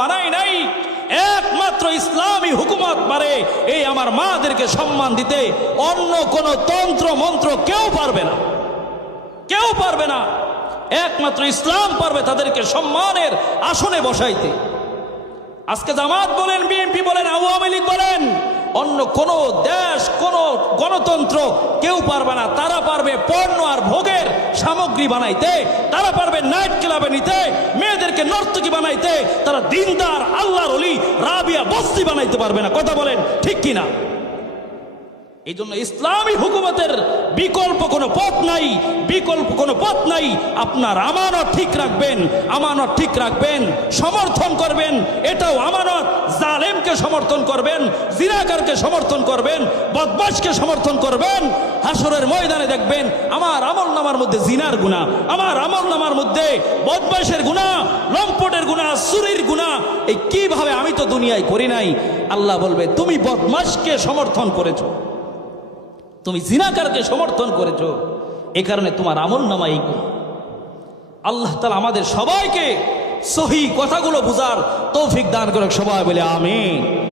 বানাই নাই। একমাত্র ইসলামী হুকুমত পারে এই আমার মাদেরকে সম্মান দিতে, অন্য কোন তন্ত্র মন্ত্র কেউ পারবে না, কেউ পারবে না। একমাত্র ইসলাম পারবে তাদেরকে সম্মানের আসনে বসাইতে। আজকে জামাত বলেন, বিএনপি বলেন, আওয়ামী লীগ বলেন, অন্য কোন দেশ, কোন গণতন্ত্র কেউ পারবে না। তারা পারবে পণ্য আর ভোগের সামগ্রী বানাইতে, তারা পারবে নাইট ক্লাবে নিতে, মেয়েদেরকে নর্তকী বানাইতে। তারা দিনদার আল্লাহর ওলি রাবিয়া বস্তি বানাইতে পারবে না। কথা বলেন ঠিক কিনা? এই জন্য ইসলামী হুকুমতের বিকল্প কোনো পথ নাই, বিকল্প কোনো পথ নাই। আপনার আমানত ঠিক রাখবেন, আমানত ঠিক রাখবেন, সমর্থন করবেন, এটাও আমানত। জালেমকে সমর্থন করবেন, জিনাকারকে সমর্থন করবেন, বদমাশকে সমর্থন করবেন। হাসরের ময়দানে দেখবেন আমার আমলনামার মধ্যে জিনার গুনাহ, আমার আমলনামার মধ্যে বদমাশের গুনাহ, লম্পটের গুনাহ, চুরির গুনাহ। এই কিভাবে? আমি তো দুনিয়ায় করি নাই। আল্লাহ বলবে তুমি বদমাশকে সমর্থন করেছো, তুমি জিনাকারকে সমর্থন করেছো, এ কারণে তোমার আমলনামায় গুনাহ। আল্লাহ তাআলা আমাদের সবাইকে সহি কথাগুলো বুঝার তৌফিক দান করুক। সবাই বলে আমিন।